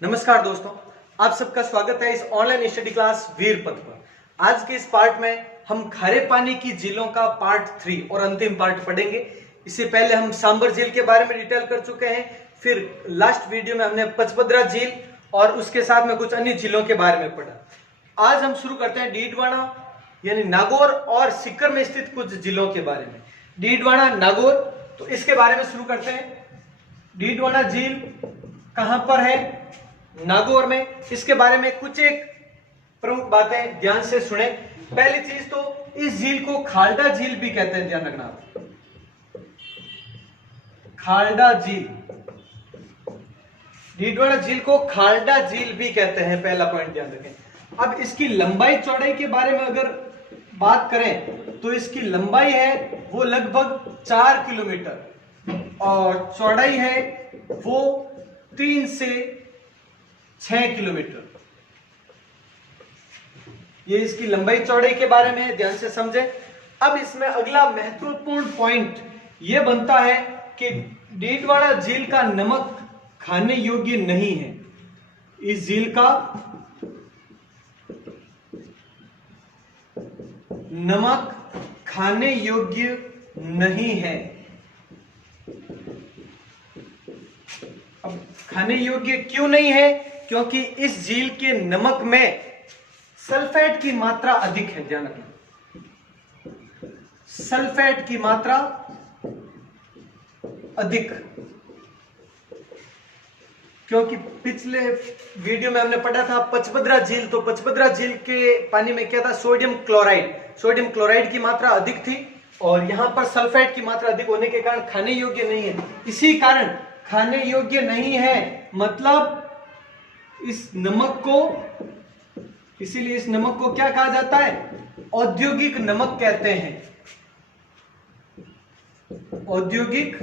नमस्कार दोस्तों, आप सबका स्वागत है इस ऑनलाइन स्टडी क्लास वीर पथ पर। आज के इस पार्ट में हम खारे पानी की झीलों का पार्ट 3 और अंतिम पार्ट पढ़ेंगे। इससे पहले हम सांबर झील के बारे में डिटेल कर चुके हैं। फिर लास्ट वीडियो में हमने पचपदरा झील और उसके साथ में कुछ अन्य झीलों के बारे में पढ़ा। आज हम शुरू करते हैं डीडवाना यानी नागौर और सीकर में स्थित कुछ झीलों के बारे में। डीडवाना, नागौर, तो इसके बारे में शुरू करते हैं। डीडवाना झील कहां पर है? नागौर में। इसके बारे में कुछ एक प्रमुख बातें ध्यान से सुने। पहली चीज तो इस झील को खालडा झील भी कहते हैं, ध्यान रखना। खालडा झील, डीडवाना झील को खालडा झील भी कहते हैं, पहला पॉइंट ध्यान रखें। अब इसकी लंबाई चौड़ाई के बारे में अगर बात करें तो इसकी लंबाई है वो लगभग 4 किलोमीटर और चौड़ाई है वो 3 से 6 किलोमीटर। ये इसकी लंबाई चौड़ाई के बारे में ध्यान से समझें। अब इसमें अगला महत्वपूर्ण पॉइंट यह बनता है कि डीडवाना झील का नमक खाने योग्य नहीं है। इस झील का नमक खाने योग्य नहीं है। अब खाने योग्य क्यों नहीं है? क्योंकि इस झील के नमक में सल्फेट की मात्रा अधिक है, ध्यान रखना। सल्फेट की मात्रा अधिक, क्योंकि पिछले वीडियो में हमने पढ़ा था पचपदरा झील, तो पचपदरा झील के पानी में क्या था? Sodium chloride. सोडियम क्लोराइड की मात्रा अधिक थी और यहां पर सल्फेट की मात्रा अधिक होने के कारण खाने योग्य नहीं है। इसी कारण खाने योग्य नहीं है, मतलब इस नमक को, इसीलिए इस नमक को क्या कहा जाता है? औद्योगिक नमक कहते हैं। औद्योगिक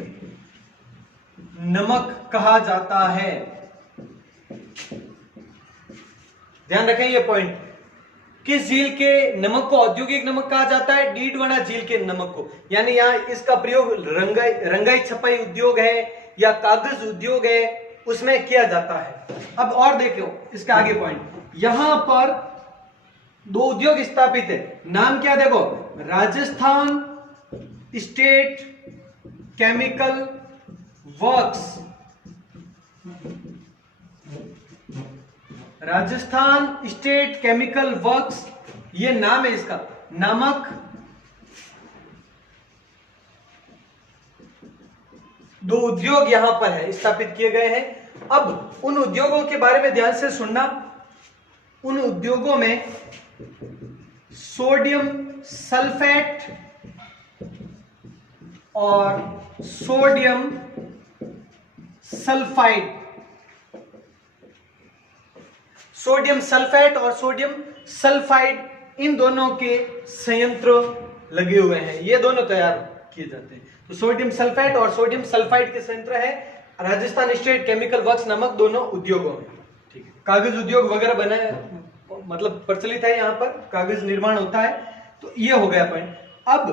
नमक कहा जाता है। ध्यान रखें ये पॉइंट। किस झील के नमक को औद्योगिक नमक कहा जाता है? डीडवाना झील के नमक को। यानी यहां इसका प्रयोग रंगाई छपाई उद्योग है या कागज उद्योग है, उसमें किया जाता है। अब और देखो इसका आगे पॉइंट। यहां पर 2 उद्योग स्थापित है। नाम क्या? देखो, Rajasthan state chemical works. Rajasthan state chemical works, ये नाम है इसका। नामक 2 उद्योग यहां पर है, स्थापित किए गए हैं। अब उन उद्योगों के बारे में ध्यान से सुनना। उन उद्योगों में सोडियम सल्फेट और सोडियम सल्फाइड, सोडियम सल्फेट और सोडियम सल्फाइड, इन दोनों के संयंत्र लगे हुए हैं। ये दोनों तैयार किए जाते हैं। तो सोडियम सल्फेट और सोडियम सल्फाइड के संयंत्र है राजस्थान स्टेट केमिकल वर्क्स नामक दोनों उद्योगों में। ठीक है। कागज उद्योग वगैरह बनाए, मतलब प्रचलित है, यहां पर कागज निर्माण होता है। तो ये हो गया पॉइंट। अब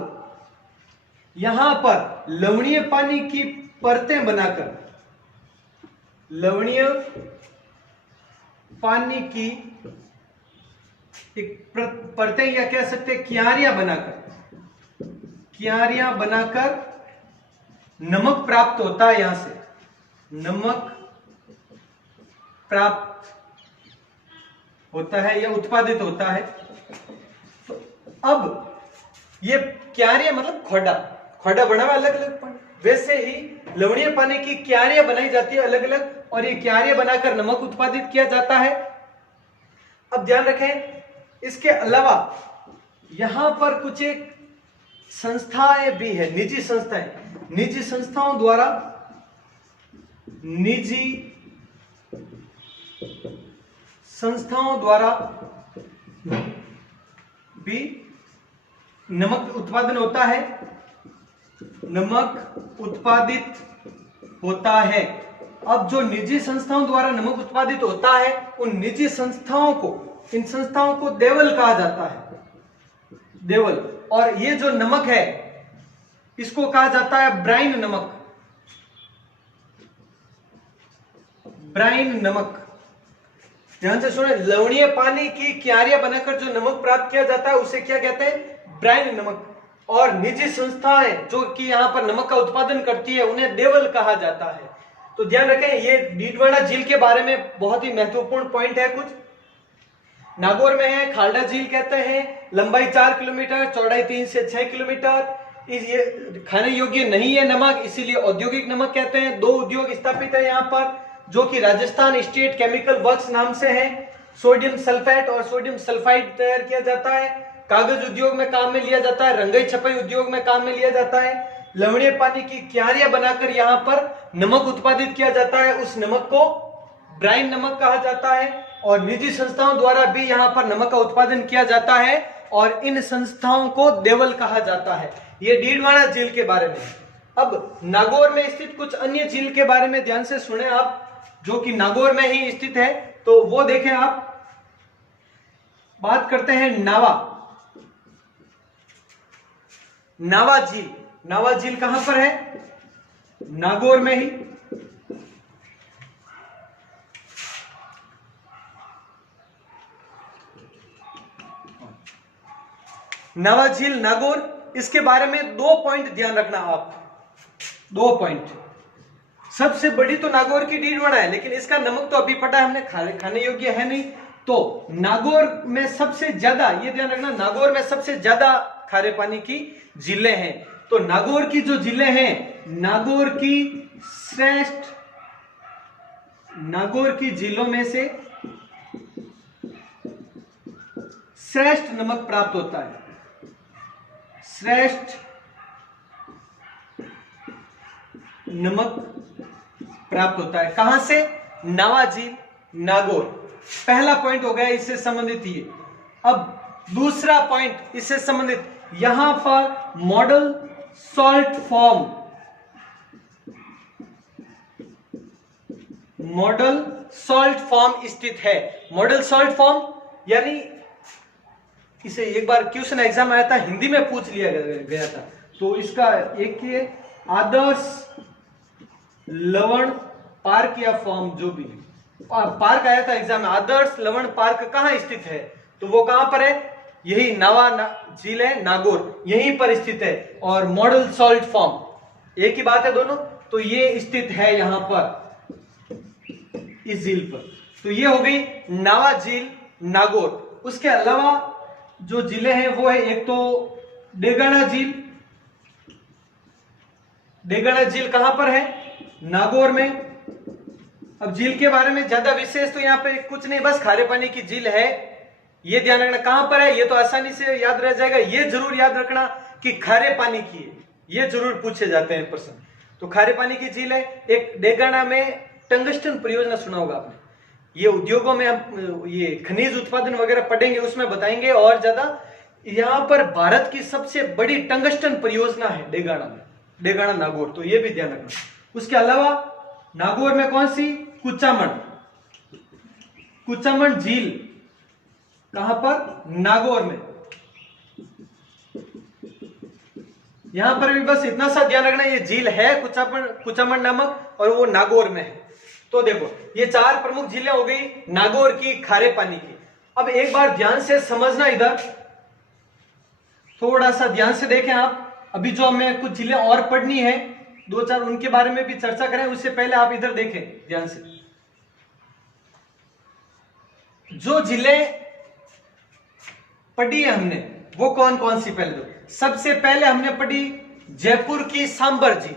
यहां पर लवणीय पानी की परतें बनाकर, लवणीय पानी की एक परतें या कह सकते क्यारियां बनाकर नमक प्राप्त होता है। यहां से नमक प्राप्त होता है या उत्पादित होता है। तो अब ये क्यारियां मतलब खोड़ा बना हुआ अलग अलग पॉइंट, वैसे ही लवणीय पानी की क्यारियां बनाई जाती है अलग अलग, और ये क्यारियां बनाकर नमक उत्पादित किया जाता है। अब ध्यान रखें, इसके अलावा यहां पर कुछ एक संस्थाएं भी है, निजी संस्थाएं। निजी संस्थाओं द्वारा, निजी संस्थाओं द्वारा भी नमक उत्पादन होता है, नमक उत्पादित होता है। अब जो निजी संस्थाओं द्वारा नमक उत्पादित होता है, उन निजी संस्थाओं को, इन संस्थाओं को देवल कहा जाता है, देवल। और ये जो नमक है इसको कहा जाता है ब्राइन नमक। ब्राइन नमक। ध्यान से सुने, लवणीय पानी की क्यारियां बनाकर जो नमक प्राप्त किया जाता है उसे क्या कहते हैं? ब्राइन नमक। और निजी संस्थाएं जो कि यहाँ पर नमक का उत्पादन करती है उन्हें देवल कहा जाता है। तो ध्यान रखें, ये डीडवाना झील के बारे में बहुत ही महत्वपूर्ण पॉइंट है कुछ। नागौर में है, खालडा झील कहते हैं, लंबाई 4 किलोमीटर, चौड़ाई 3 से 6 किलोमीटर। ये खाने योग्य नहीं है नमक, इसीलिए औद्योगिक नमक कहते हैं। 2 उद्योग स्थापित है यहाँ पर, जो कि राजस्थान स्टेट केमिकल वर्क्स नाम से है। सोडियम सल्फेट और सोडियम सल्फाइड तैयार किया जाता है। कागज उद्योग में काम में लिया जाता है, रंगाई छपाई उद्योग में काम में लिया जाता है। लवणीय पानी की क्यारियां बनाकर यहाँ पर नमक उत्पादित किया जाता है, उस नमक को ब्राइन नमक कहा जाता है। और निजी संस्थाओं द्वारा भी यहाँ पर नमक का उत्पादन किया जाता है और इन संस्थाओं को देवल कहा जाता है। ये डीडवाना झील के बारे में। अब नागौर में स्थित कुछ अन्य झील के बारे में ध्यान से सुने आप, जो कि नागौर में ही स्थित है, तो वो देखें आप। बात करते हैं नावा झील। नावा झील कहां पर है? नागौर में ही। नावा झील नागौर, इसके बारे में 2 पॉइंट ध्यान रखना आप। 2 पॉइंट। सबसे बड़ी तो नागौर की डीडवाना है, लेकिन इसका नमक तो अभी पता है हमने, खाने योग्य है नहीं। तो नागौर में सबसे ज्यादा, ये ध्यान रखना, नागौर में सबसे ज्यादा खारे पानी की झीलें हैं। तो नागौर की जो झीलें हैं, नागौर की झीलों में से श्रेष्ठ नमक प्राप्त होता है। श्रेष्ठ नमक प्राप्त होता है कहां से? नावा झील, नागौर। पहला पॉइंट हो गया इससे संबंधित ये। अब दूसरा पॉइंट इससे संबंधित, यहां पर मॉडल सॉल्ट फॉर्म स्थित है। मॉडल सॉल्ट फॉर्म यानी, इसे एक बार क्वेश्चन एग्जाम आया था, हिंदी में पूछ लिया गया था। तो इसका एक ये आदर्श लवण पार्क या फॉर्म, जो भी पार्क आया था एग्जाम में, आदर्श लवण पार्क कहां स्थित है? तो वो कहां पर है? यही नावा झील है, नागौर, यहीं पर स्थित है। और मॉडल सॉल्ट फॉर्म एक ही बात है दोनों। तो ये स्थित है यहां पर, इस झील पर। तो ये हो गई नावा झील, नागौर। उसके अलावा जो जिले हैं वो है, एक तो डेगाना झील। डेगाना झील कहां पर है? नागौर में। अब झील के बारे में ज्यादा विशेष तो यहाँ पे कुछ नहीं, बस खारे पानी की झील है, ये ध्यान रखना। कहां पर है ये तो आसानी से याद रह जाएगा। ये जरूर याद रखना कि खारे पानी की है, ये जरूर पूछे जाते हैं प्रश्न। तो खारे पानी की झील है। एक डेगाना में टंगस्टन परियोजना सुना होगा आपने, ये उद्योगों में हम ये खनिज उत्पादन वगैरह पढ़ेंगे, उसमें बताएंगे और ज्यादा। यहाँ पर भारत की सबसे बड़ी टंगस्टन परियोजना है डेगाना में, डेगाना नागौर, तो ये भी ध्यान रखना। उसके अलावा नागौर में कौन सी? कुचामन झील कहां पर? नागौर में। यहां पर भी बस इतना सा ध्यान रखना, ये झील है कुचामन नामक, और वो नागौर में है। तो देखो, ये 4 प्रमुख झीलें हो गई नागौर की, खारे पानी की। अब एक बार ध्यान से समझना, इधर थोड़ा सा ध्यान से देखें आप। अभी जो हमें कुछ झीलें और पढ़नी है, 2-4, उनके बारे में भी चर्चा करें। उससे पहले आप इधर देखें ध्यान से, जो झीलें पढ़ी है हमने वो कौन कौन सी? पहले दो, सबसे पहले हमने पढ़ी जयपुर की सांबर झील,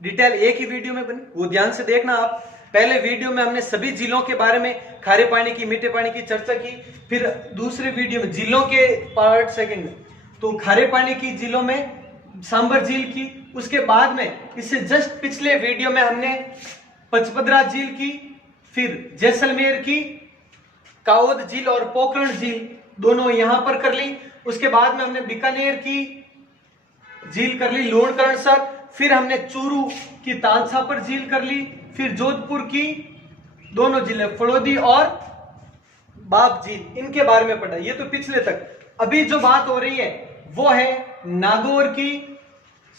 डिटेल एक ही वीडियो में बनी, वो ध्यान से देखना आप। पहले वीडियो में हमने सभी झीलों के बारे में, खारे पानी की, मीठे पानी की चर्चा की। फिर दूसरे वीडियो में झीलों के पार्ट सेकंड में तो खारे पानी की झीलों में सांबर झील की। उसके बाद में इससे जस्ट पिछले वीडियो में हमने पचपदरा झील की, फिर जैसलमेर की, कावद झील और पोखरण झील दोनों यहां पर कर ली। उसके बाद में हमने बीकानेर की झील कर ली, लोणकरणसर। फिर हमने चूरू की तालछापर झील कर ली। फिर जोधपुर की दोनों झीलें, फड़ौदी और बाप झील, इनके बारे में पढ़ा। ये तो पिछले तक। अभी जो बात हो रही है वो है नागौर की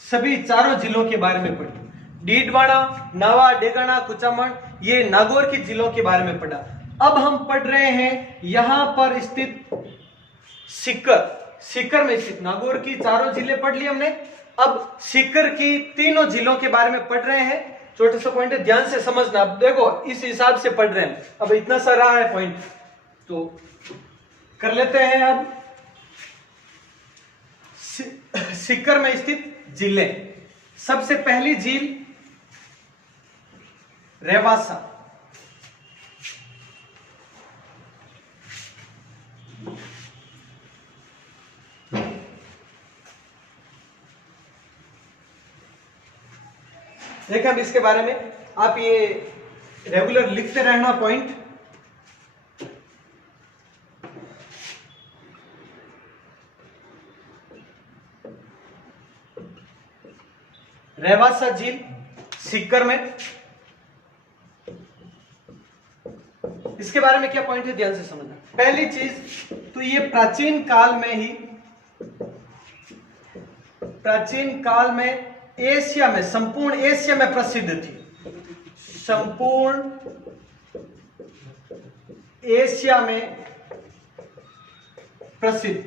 सभी 4 जिलों के बारे में पढ़ी। डीडवाना, नावा, डेगाना, कुचामन, ये नागौर की जिलों के बारे में पढ़ा। अब हम पढ़ रहे हैं यहां पर स्थित सीकर में स्थित नागौर की चारों जिले पढ़ ली हमने। अब सीकर की तीनों जिलों के बारे में पढ़ रहे हैं। छोटा सा पॉइंट है, ध्यान से समझना। अब देखो इस हिसाब से पढ़ रहे हैं। अब इतना सा रहा है पॉइंट, तो कर लेते हैं। अब सीकर में स्थित जिले, सबसे पहली झील रेवासा। देखिए अब इसके बारे में आप ये रेगुलर लिखते रहना पॉइंट। रेवासा झील सीकर में, इसके बारे में क्या पॉइंट है ध्यान से समझना। पहली चीज तो ये प्राचीन काल में एशिया में, संपूर्ण एशिया में प्रसिद्ध थी। संपूर्ण एशिया में प्रसिद्ध,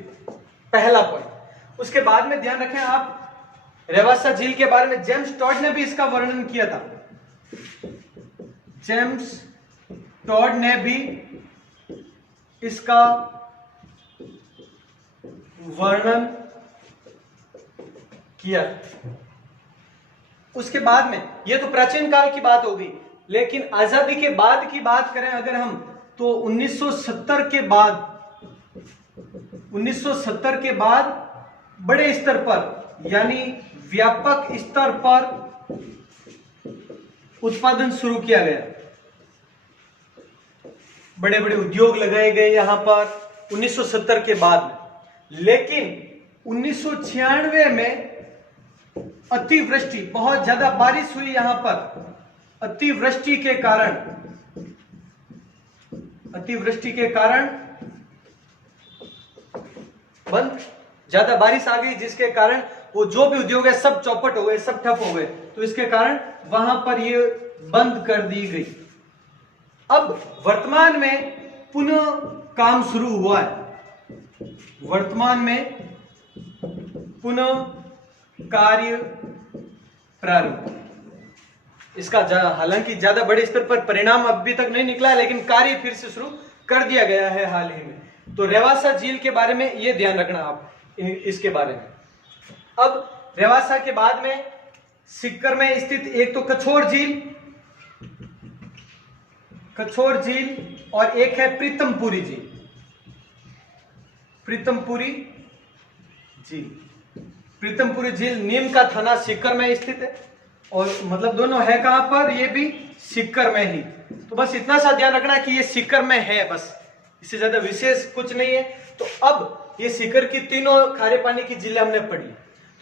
पहला पॉइंट। उसके बाद में ध्यान रखें आप, रेवासा झील के बारे में जेम्स टॉड ने भी इसका वर्णन किया था। जेम्स टॉड ने भी इसका वर्णन किया। उसके बाद में, ये तो प्राचीन काल की बात होगी, लेकिन आजादी के बाद की बात करें अगर हम, तो 1970 के बाद बड़े स्तर पर, यानी व्यापक स्तर पर उत्पादन शुरू किया गया। बड़े बड़े उद्योग लगाए गए यहां पर 1970 के बाद में। लेकिन 1996 में अतिवृष्टि, बहुत ज्यादा बारिश हुई यहां पर। अतिवृष्टि के कारण बंद, ज्यादा बारिश आ गई, जिसके कारण वो जो भी उद्योग है सब चौपट हो गए, सब ठप हो गए। तो इसके कारण वहां पर ये बंद कर दी गई। अब वर्तमान में पुनः काम शुरू हुआ है। वर्तमान में पुनः कार्य प्रारंभ। इसका हालांकि ज्यादा बड़े स्तर पर परिणाम अभी तक नहीं निकला है, लेकिन कार्य फिर से शुरू कर दिया गया है हाल ही में। तो रेवासा झील के बारे में ये ध्यान रखना आप इसके बारे में। अब रेवासा के बाद में सीकर में स्थित एक तो कछोर झील और एक है प्रीतमपुरी झील। प्रीतमपुरी झील नीम का थाना सीकर में स्थित है, और मतलब दोनों है कहां पर, ये भी सीकर में ही। तो बस इतना सा ध्यान रखना कि ये सीकर में है, बस इससे ज्यादा विशेष कुछ नहीं है। तो अब ये सीकर की तीनों खारे पानी की झीलें हमने पढ़ी।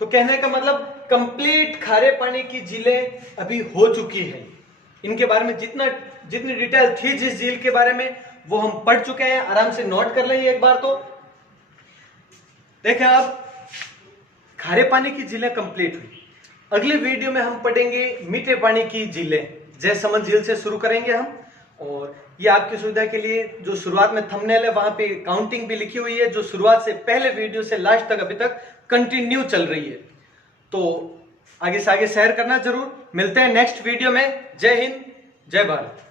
तो कहने का मतलब कंप्लीट खारे पानी की झीलें अभी हो चुकी है। इनके बारे में जितनी डिटेल थी जिस झील के बारे में, वो हम पढ़ चुके हैं। आराम से नोट कर लेंगे एक बार। तो देखें आप, खारे पानी की झीलें कंप्लीट हुई। अगले वीडियो में हम पढ़ेंगे मीठे पानी की झीलें। जयसमंद झील से शुरू करेंगे हम। और ये आपकी सुविधा के लिए, जो शुरुआत में थंबनेल है वहां पे काउंटिंग भी लिखी हुई है, जो शुरुआत से पहले वीडियो से लास्ट तक अभी तक कंटिन्यू चल रही है। तो आगे से आगे शेयर करना जरूर। मिलते हैं नेक्स्ट वीडियो में। जय हिंद, जय भारत।